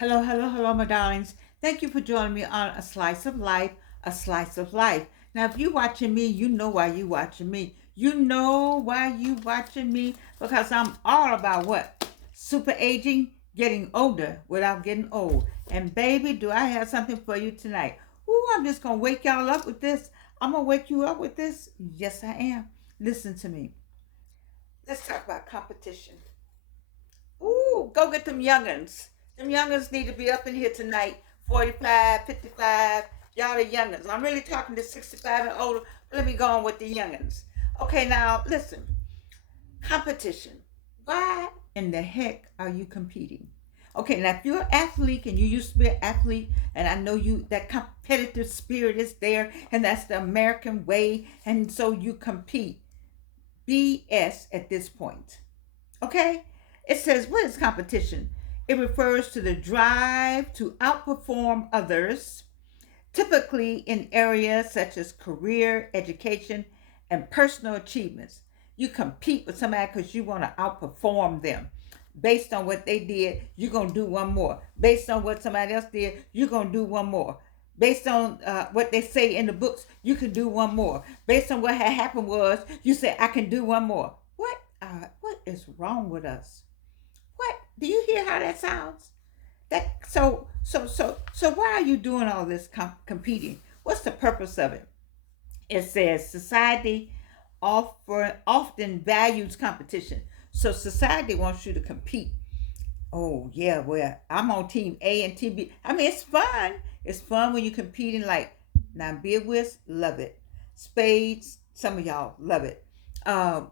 Hello, hello, hello, my darlings. Thank you for joining me on A Slice of Life, A Slice of Life. Now, if you're watching me, you know why you watching me. You know why you watching me because I'm all about what? Super aging, getting older without getting old. And baby, do I have something for you tonight. Ooh, I'm just going to wake y'all up with this. I'm going to wake you up with this. Yes, I am. Listen to me. Let's talk about competition. Ooh, go get them youngins. Them youngins need to be up in here tonight. 45, 55. Y'all the youngins. I'm really talking to 65 and older. But let me go on with the youngins. Okay, now listen. Competition. Why in the heck are you competing? Okay, now if you're an athlete and you used to be an athlete, and I know you that competitive spirit is there, and that's the American way, and so you compete. BS at this point. Okay? It says, what is competition? It refers to the drive to outperform others, typically in areas such as career, education, and personal achievements. You compete with somebody because you want to outperform them. Based on what they did, you're going to do one more. Based on what somebody else did, you're going to do one more. Based on what they say in the books, you can do one more. Based on what had happened was, you say, I can do one more. What is wrong with us? What? Do you hear how that sounds? So why are you doing all this competing? What's the purpose of it? It says society often values competition. So society wants you to compete. Oh yeah, well I'm on team A and team B. I mean it's fun. It's fun when you're competing. Like now, beer whist, love it. Spades, some of y'all love it. Um,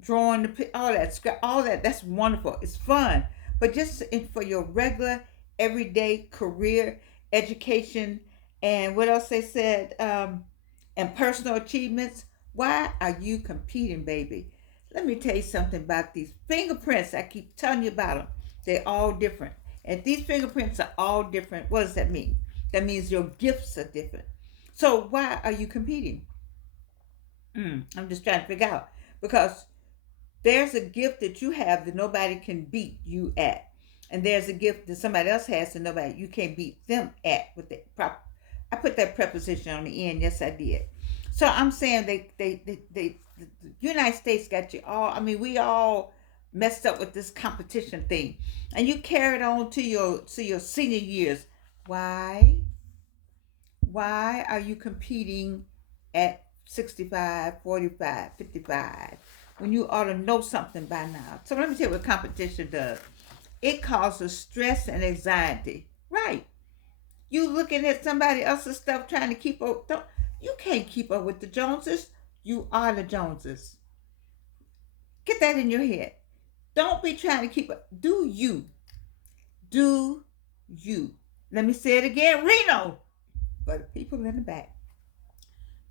Drawing all that, all that. That's wonderful. It's fun, but just for your regular, everyday career, education, and what else they said, and personal achievements. Why are you competing, baby? Let me tell you something about these fingerprints. I keep telling you about them. They're all different, and these fingerprints are all different. What does that mean? That means your gifts are different. So why are you competing? I'm just trying to figure out because there's a gift that you have that nobody can beat you at. And there's a gift that somebody else has that nobody you can't beat them at with the prop. I put that preposition on the end. Yes, I did. So I'm saying the United States got you all. I mean, we all messed up with this competition thing, and you carried on to your senior years. Why? Why are you competing at 65, 45, 55 when you ought to know something by now? So let me tell you what competition does. It causes stress and anxiety. Right. You looking at somebody else's stuff trying to keep up. You can't keep up with the Joneses. You are the Joneses. Get that in your head. Don't be trying to keep up. Do you. Do you. Let me say it again. Reno. For the people in the back.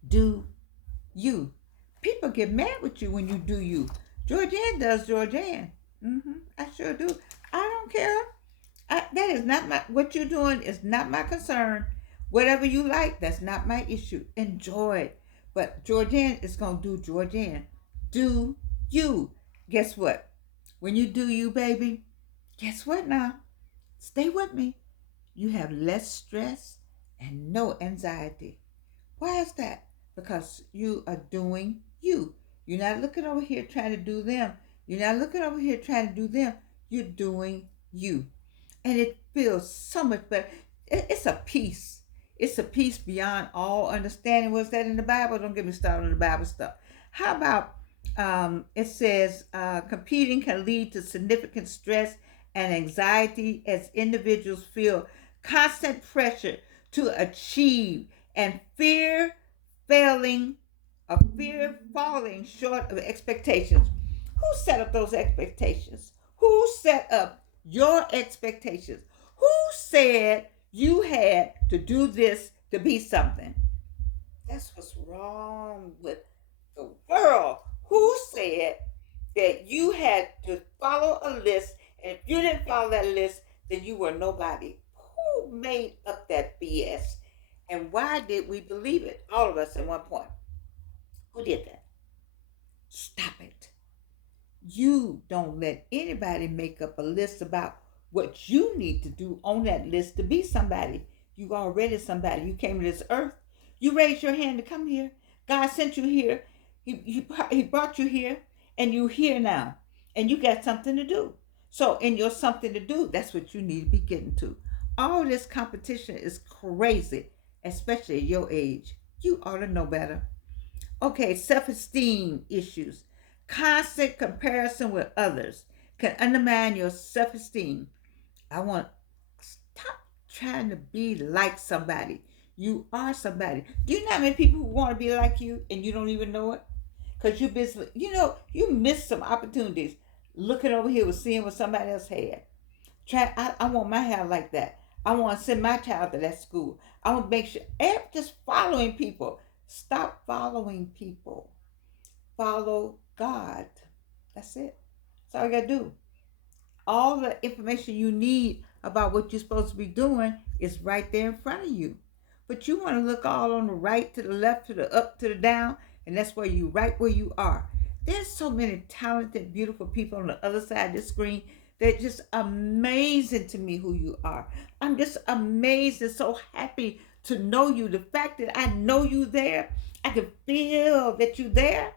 Do you. People get mad with you when you do you. Georgianne does Georgianne. I sure do. I don't care. That is not my. What you're doing is not my concern. Whatever you like, that's not my issue. Enjoy it. But Georgianne is gonna do Georgianne. Do you? Guess what? When you do you, baby. Guess what now? Stay with me. You have less stress and no anxiety. Why is that? Because you are doing you. You're not looking over here trying to do them. You're not looking over here trying to do them. You're doing you. And it feels so much better. It's a peace. It's a peace beyond all understanding. What's that in the Bible? Don't get me started on the Bible stuff. How about it says competing can lead to significant stress and anxiety as individuals feel constant pressure to achieve and failing fear falling short of expectations. Who set up those expectations? Who set up your expectations? Who said you had to do this to be something? That's what's wrong with the world. Who said that you had to follow a list, and if you didn't follow that list, then you were nobody? Who made up that BS? And why did we believe it? All of us at one point. Who did that? Stop it. You don't let anybody make up a list about what you need to do on that list to be somebody. You already somebody. You came to this earth. You raised your hand to come here. God sent you here. He brought you here, and you're here now, and you got something to do. So, in your something to do, that's what you need to be getting to. All this competition is crazy, especially at your age. You ought to know better. Okay, self esteem issues. Constant comparison with others can undermine your self esteem. I want stop trying to be like somebody. You are somebody. Do you know how many people who want to be like you and you don't even know it? Because you busy, you miss some opportunities looking over here with seeing what somebody else had. I want my hair like that. I want to send my child to that school. I want to make sure, just following people. Stop following people. Follow God. That's it. That's all you got to do. All the information you need about what you're supposed to be doing is right there in front of you. But you want to look all on the right, to the left, to the up, to the down, and that's where you right where you are. There's so many talented, beautiful people on the other side of the screen. They're just amazing to me who you are. I'm just amazed and so happy to know you. The fact that I know you there, I can feel that you're there.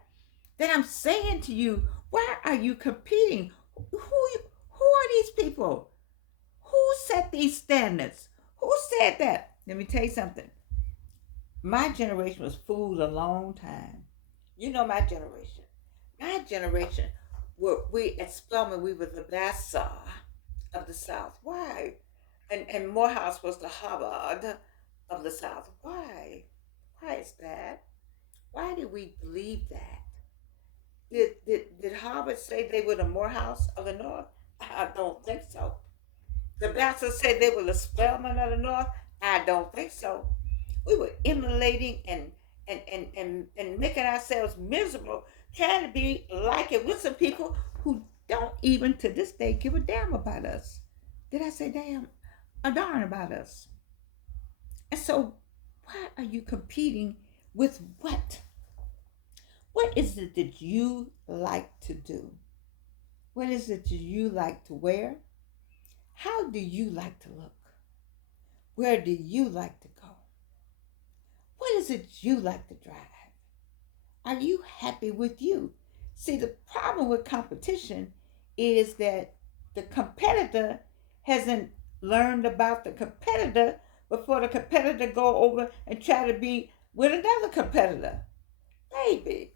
Then I'm saying to you, why are you competing? Who are these people? Who set these standards? Who said that? Let me tell you something. My generation was fooled a long time. You know my generation. My generation, we at Spelman, we were the Nassau of the South. Why? And Morehouse was the Harvard of the South. Why? Why is that? Why did we believe that? Did Harvard say they were the Morehouse of the North? I don't think so. The Bastards said they were the Spelman of the North? I don't think so. We were emulating and making ourselves miserable, trying to be like it with some people who don't even to this day give a damn about us. Did I say damn? A darn about us. And so, why are you competing with what? What is it that you like to do? What is it that you like to wear? How do you like to look? Where do you like to go? What is it you like to drive? Are you happy with you? See, the problem with competition is that the competitor hasn't learned about the competitor before the competitor go over and try to be with another competitor. Baby,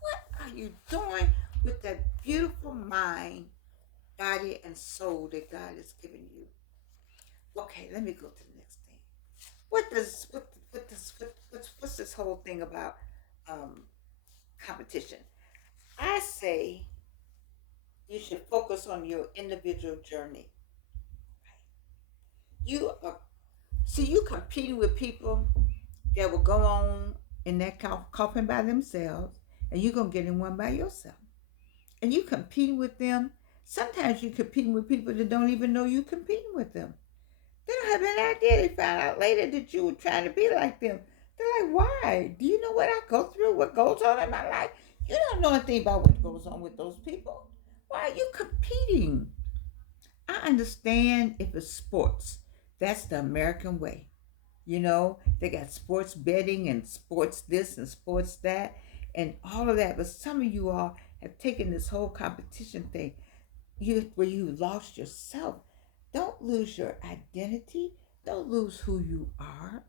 what are you doing with that beautiful mind, body, and soul that God has given you? Okay, let me go to the next thing. What's this whole thing about um, competition? I say you should focus on your individual journey. You are you competing with people that will go on in that coffin by themselves, and you're gonna get in one by yourself. And you competing with them. Sometimes you're competing with people that don't even know you competing with them. They don't have any idea. They found out later that you were trying to be like them. They're like, why? Do you know what I go through? What goes on in my life? You don't know anything about what goes on with those people. Why are you competing? I understand if it's sports. That's the American way. They got sports betting and sports this and sports that and all of that. But some of you all have taken this whole competition thing where you lost yourself. Don't lose your identity. Don't lose who you are.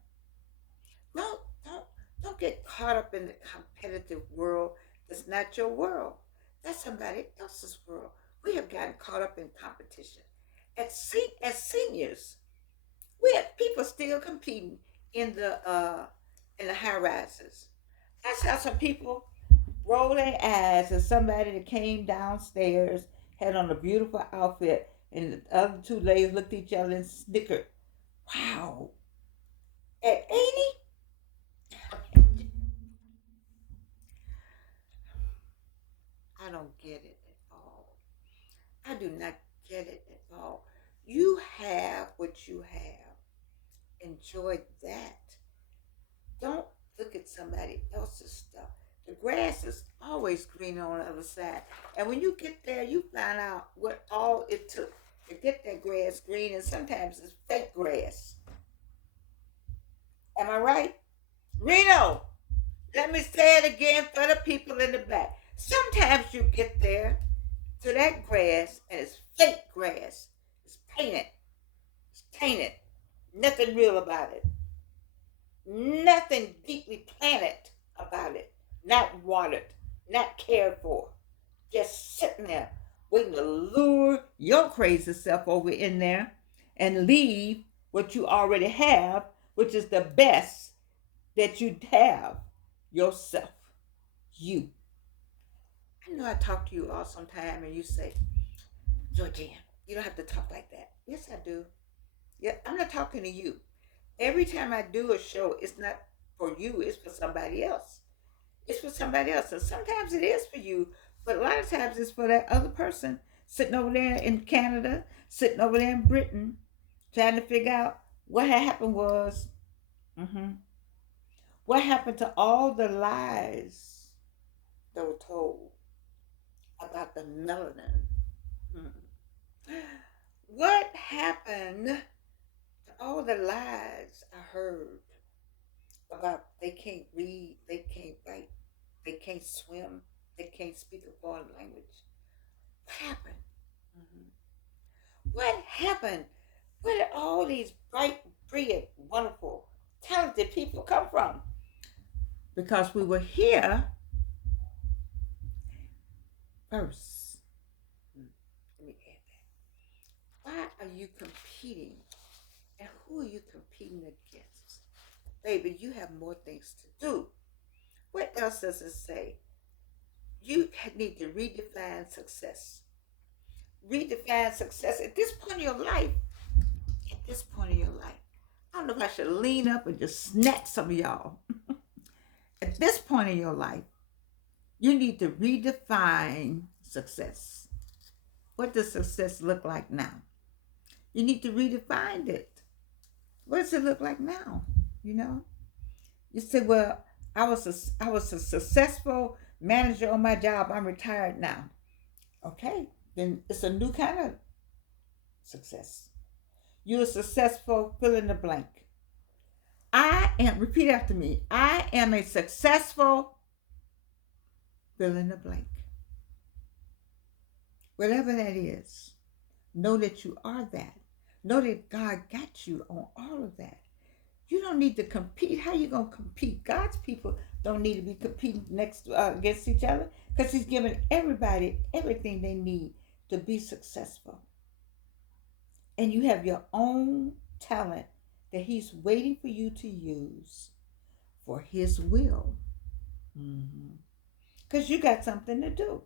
Don't get caught up in the competitive world. That's not your world. That's somebody else's world. We have gotten caught up in competition. As seniors, we have people still competing in the high rises. I saw some people roll their eyes at somebody that came downstairs, had on a beautiful outfit, and the other two ladies looked at each other and snickered. Wow. At 80? I don't get it at all. I do not get it at all. You have what you have. Enjoy that. Don't look at somebody else's stuff. The grass is always greener on the other side. And when you get there, you find out what all it took. to get that grass green, and sometimes it's fake grass. Am I right? Reno, let me say it again for the people in the back. Sometimes you get there to that grass and it's fake grass. It's painted. It's tainted. Nothing real about it. Nothing deeply planted about it. Not watered. Not cared for. Just sitting there waiting to lure your crazy self over in there and leave what you already have, which is the best that you have, yourself. You. I know I talk to you all sometime and you say, Georgina, you don't have to talk like that. Yes, I do. Yeah, I'm not talking to you. Every time I do a show, it's not for you, it's for somebody else. It's for somebody else. And sometimes it is for you, but a lot of times it's for that other person sitting over there in Canada, sitting over there in Britain, trying to figure out what had happened was, mhm, what happened to all the lies that were told about the melanin. Mhm. What happened to all the lies I heard about they can't read, they can't write, they can't swim, they can't speak a foreign language? What happened? Mhm. What happened? Where did all these bright, brilliant, wonderful, talented people come from? Because we were here first. Let me add that. Why are you competing? And who are you competing against? Baby, you have more things to do. What else does it say? You need to redefine success. Redefine success at this point in your life. At this point in your life. I don't know if I should lean up and just snatch some of y'all. At this point in your life, you need to redefine success. What does success look like now? You need to redefine it. What does it look like now? You know, you said, "Well, I was a successful manager on my job. I'm retired now." Okay, then it's a new kind of success. You're a successful fill in the blank. I am. Repeat after me. I am a successful fill in the blank. Whatever that is, know that you are that. Know that God got you on all of that. You don't need to compete. How you gonna compete? God's people don't need to be competing next against each other because He's given everybody everything they need to be successful. And you have your own talent that He's waiting for you to use for His will. Because you got something to do.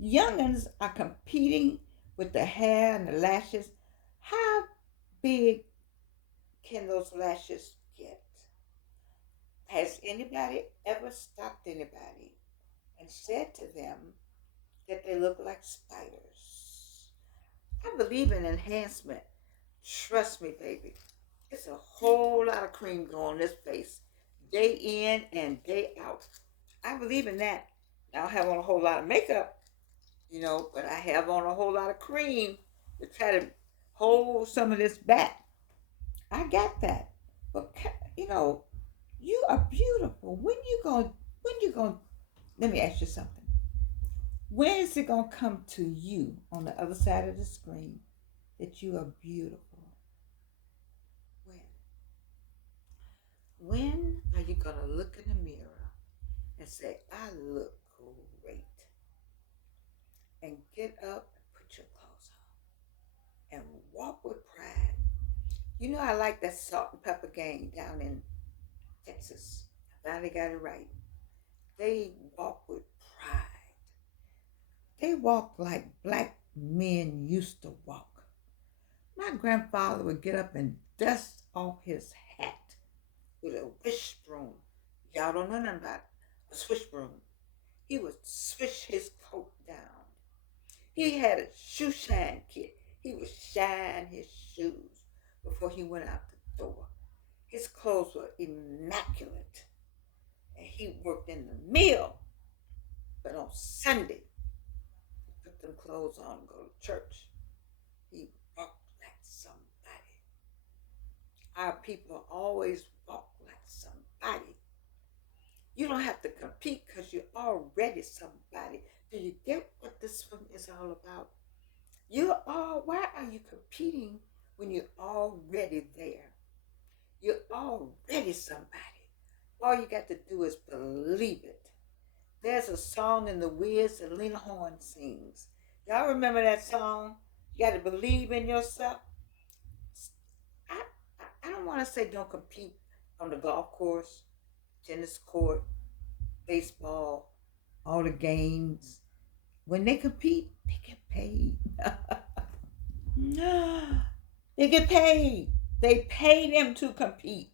Youngins are competing with the hair and the lashes. How big can those lashes get? Has anybody ever stopped anybody and said to them that they look like spiders? I believe in enhancement. Trust me, baby. It's a whole lot of cream going on this face day in and day out. I believe in that. I don't have on a whole lot of makeup, but I have on a whole lot of cream to try to hold some of this back. I got that. But you are beautiful. When you going let me ask you something. When is it gonna come to you on the other side of the screen that you are beautiful? When? When are you gonna look in the mirror and say, I look great? And get up and put your clothes on and walk with pride. I like that Salt and Pepper gang down in Texas. I finally got it right. They walk with pride. They walk like black men used to walk. My grandfather would get up and dust off his hat with a wish broom. Y'all don't know nothing about a swish broom. He would swish his coat down. He had a shoe shine kit. He would shine his shoes before he went out the door. His clothes were immaculate. And he worked in the mill. But on Sunday, he put them clothes on and go to church. He walked like somebody. Our people always walk like somebody. You don't have to compete because you're already somebody. Do you get what this one is all about? Why are you competing when you're already there? You're already somebody. All you got to do is believe it. There's a song in The Wiz that Lena Horne sings. Y'all remember that song? You got to believe in yourself. I, I don't want to say don't compete on the golf course, tennis court, baseball, all the games. When they compete, they get paid. They get paid. They pay them to compete.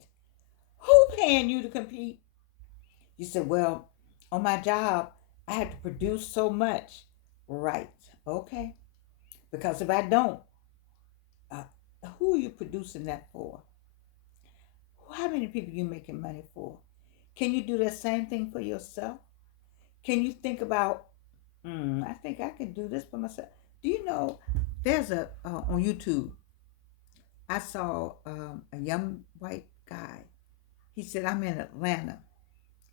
Who paying you to compete? You said, well, on my job, I have to produce so much. Right. Okay. Because if I don't, uh, who are you producing that for? How many people are you making money for? Can you do that same thing for yourself? Can you think about, I think I can do this for myself? Do you know there's on YouTube, I saw a young white guy. He said, I'm in Atlanta.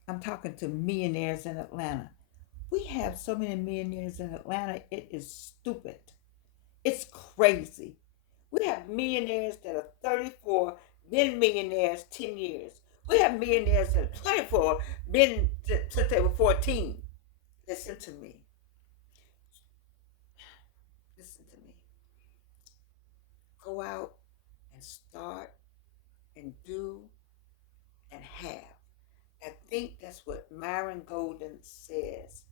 I'm talking to millionaires in Atlanta. We have so many millionaires in Atlanta, it is stupid. It's crazy. We have millionaires that are 34, been millionaires 10 years. We have millionaires that are 24, been since they were 14. Listen to me. Listen to me. Go out and start and do and have. I think that's what Myron Golden says.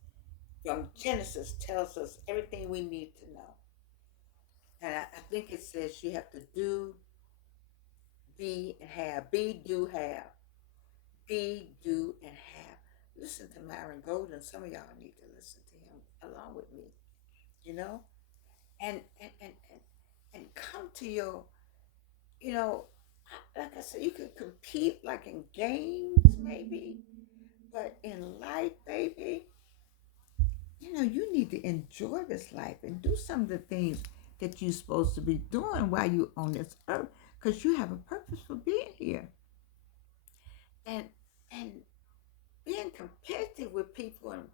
From Genesis tells us everything we need to know. And I think it says you have to do, be, and have. Be, do, have. Be, do, and have. Listen to Myron Golden. Some of y'all need to listen to him along with me. You know? And come to your, you know, like I said, you can compete like in games maybe, but in life, baby, you need to enjoy this life and do some of the things that you're supposed to be doing while you're on this earth, because you have a purpose for being here. And and being competitive with people and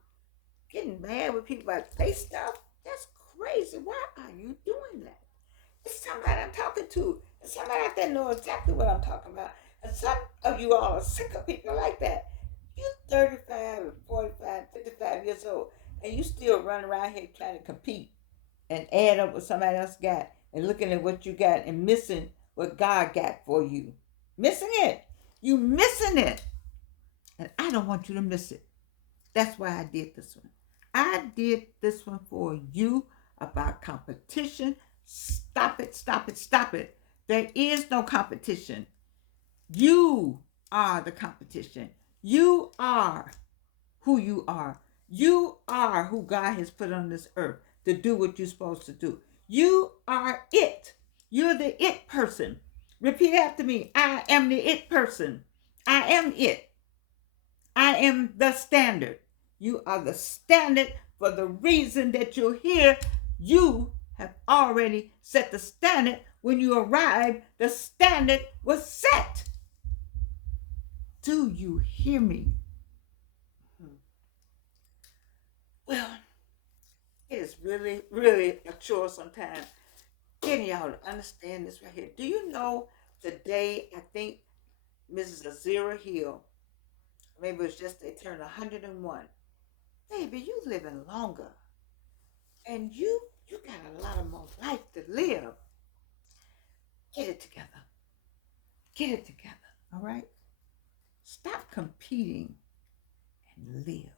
getting mad with people about their stuff, that's crazy. Why are you doing that? It's somebody I'm talking to. And somebody out there knows exactly what I'm talking about. And some of you all are sick of people like that. You're 35 and 45, 55 years old, and you still running around here trying to compete and add up what somebody else got and looking at what you got and missing what God got for you. Missing it. You missing it. And I don't want you to miss it. That's why I did this one. I did this one for you about competition. Stop it, stop it, stop it. There is no competition. You are the competition. You are who you are. You are who God has put on this earth to do what you're supposed to do. You are it. You're the it person. Repeat after me. I am the it person. I am it. I am the standard. You are the standard for the reason that you're here. You have already set the standard. When you arrived, the standard was set. Do you hear me? Well, it is really, really a chore sometimes getting y'all to understand this right here. Do you know today, I think Mrs. Azira Hill, maybe it was just they turned 101. Baby, you living longer. And you got a lot of more life to live. Get it together. Get it together. All right? Stop competing and live.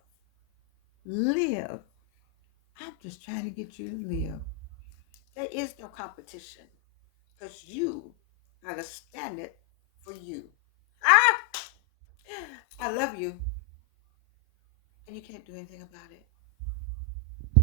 Live. I'm just trying to get you to live. There is no competition because you are the standard for you. Ah! I love you, and you can't do anything about it.